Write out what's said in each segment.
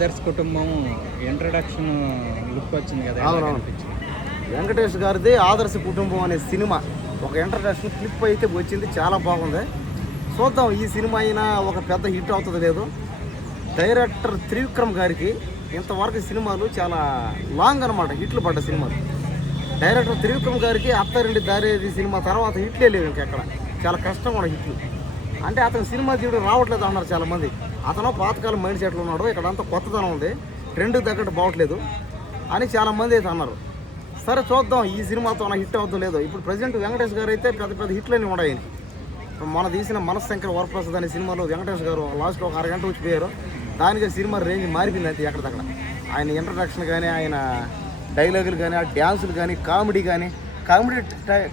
Brothers కుటుంబం introduction look వచ్చింది కదా. అవునవును. వెంకటేష్ గారిది ఆదర్శ కుటుంబం అనే సినిమా ఒక ఇంట్రడక్షన్ క్లిప్ అయితే వచ్చింది, చాలా బాగుంది. చూద్దాం ఈ సినిమా అయినా ఒక పెద్ద హిట్ అవుతుంది లేదు. డైరెక్టర్ త్రివిక్రమ్ గారికి ఇంతవరకు సినిమాలు చాలా లాంగ్ అనమాట, హిట్లు పడ్డ సినిమాలు. డైరెక్టర్ త్రివిక్రమ్ గారికి అత్తారింటి దారేది సినిమా తర్వాత హిట్లే లేవు ఇంకెక్కడ, చాలా కష్టం కూడా హిట్లు. అంటే అతను సినిమా తీయడం రావట్లేదు అన్నారు చాలామంది. అతను పాతకాలం మైండ్ సెట్లో ఉన్నాడు, ఇక్కడంతా కొత్తదనం ఉంది, ట్రెండ్ తగ్గట్టు బాగట్లేదు అని చాలామంది అయితే అన్నారు. సరే చూద్దాం ఈ సినిమాతో నా హిట్ అవుతుందో లేదో. ఇప్పుడు ప్రజెంట్ వెంకటేష్ గారు అయితే పెద్ద పెద్ద హిట్లన్నీ ఉన్నాయి. మన తీసిన మనశంకర వరప్రసాద్ అనే సినిమాలో వెంకటేష్ గారు లాస్ట్లో ఒక అరగంట వచ్చిపోయారు. దానికి సినిమా రేంజ్ మారిపోయింది అంతే ఎక్కడిదక్కడ. ఆయన ఇంట్రడక్షన్ కానీ, ఆయన డైలాగులు కానీ, ఆ డ్యాన్సులు కానీ, కామెడీ కానీ,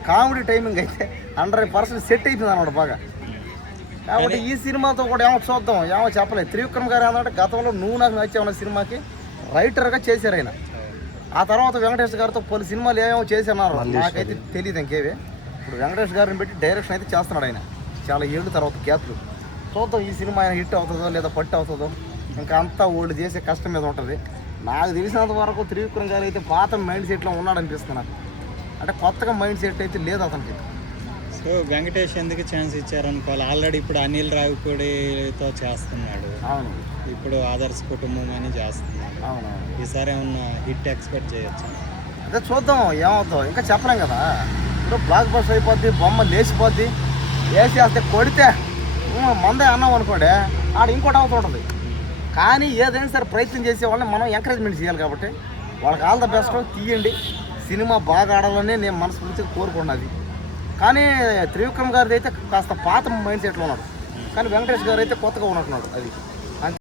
కామెడీ టైమింగ్ అయితే 100% సెట్ అయిపోయింది అన్నమాట బాగా. కాబట్టి ఈ సినిమాతో కూడా ఏమో చూద్దాం, ఏమో చెప్పలేదు. త్రివిక్రమ్ గారు ఏమంటే గతంలో నువ్వు నాకు నచ్చావు సినిమాకి రైటర్గా చేశారు ఆయన. ఆ తర్వాత వెంకటేష్ గారితో పలు సినిమాలు ఏమేమో చేశారు, నాకైతే తెలియదు ఇంకేవి. ఇప్పుడు వెంకటేష్ గారిని పెట్టి డైరెక్షన్ అయితే చేస్తున్నాడు ఆయన చాలా ఏళ్ళ తర్వాత గ్యాప్లు. చూద్దాం ఈ సినిమా ఆయన హిట్ అవుతుందో లేదా పట్టు అవుతుందో, ఇంకా అంతా ఓల్డ్ చేసే కష్టం మీద ఉంటుంది. నాకు తెలిసినంత వరకు త్రివిక్రమ్ గారు అయితే పాత మైండ్ సెట్లో ఉన్నాడు అనిపిస్తున్నారు, అంటే కొత్తగా మైండ్ సెట్ అయితే లేదు అతనికి. సో వెంకటేష్ ఎందుకు ఛాన్స్ ఇచ్చారనుకోవాలి. ఆల్రెడీ ఇప్పుడు అనిల్ రావిపూడితో చేస్తున్నాడు, అవును, ఇప్పుడు ఆదర్శ కుటుంబం అని చేస్తున్నాడు. అవును, ఈసారి ఏమన్నా హిట్ ఎక్స్పెక్ట్ చేయొచ్చు. అదే చూద్దాం ఏమవుతుందో, ఇంకా చెప్పలేం కదా. ఇప్పుడు బ్లాక్ బస్టర్ అయిపోద్ది, బొమ్మ లేచిపోద్ది, వేసేస్తే కొడితే మందే అన్నాం అనుకోండి ఆడ ఇంకోటి అవుతుంటుంది. కానీ ఏదైనా సరే ప్రయత్నం చేసే వాళ్ళని మనం ఎంకరేజ్మెంట్ చేయాలి. కాబట్టి వాళ్ళకి ఆల్ ద బెస్ట్, తీయండి, సినిమా బాగా ఆడాలని నేను మనస్ఫూర్తిగా కోరుకున్నది. కానీ త్రివిక్రమ్ గారిది అయితే కాస్త పాత మైండ్ సెట్లో ఉన్నాడు, కానీ వెంకటేష్ గారు అయితే కొత్తగా ఉన్నట్టున్నాడు. అది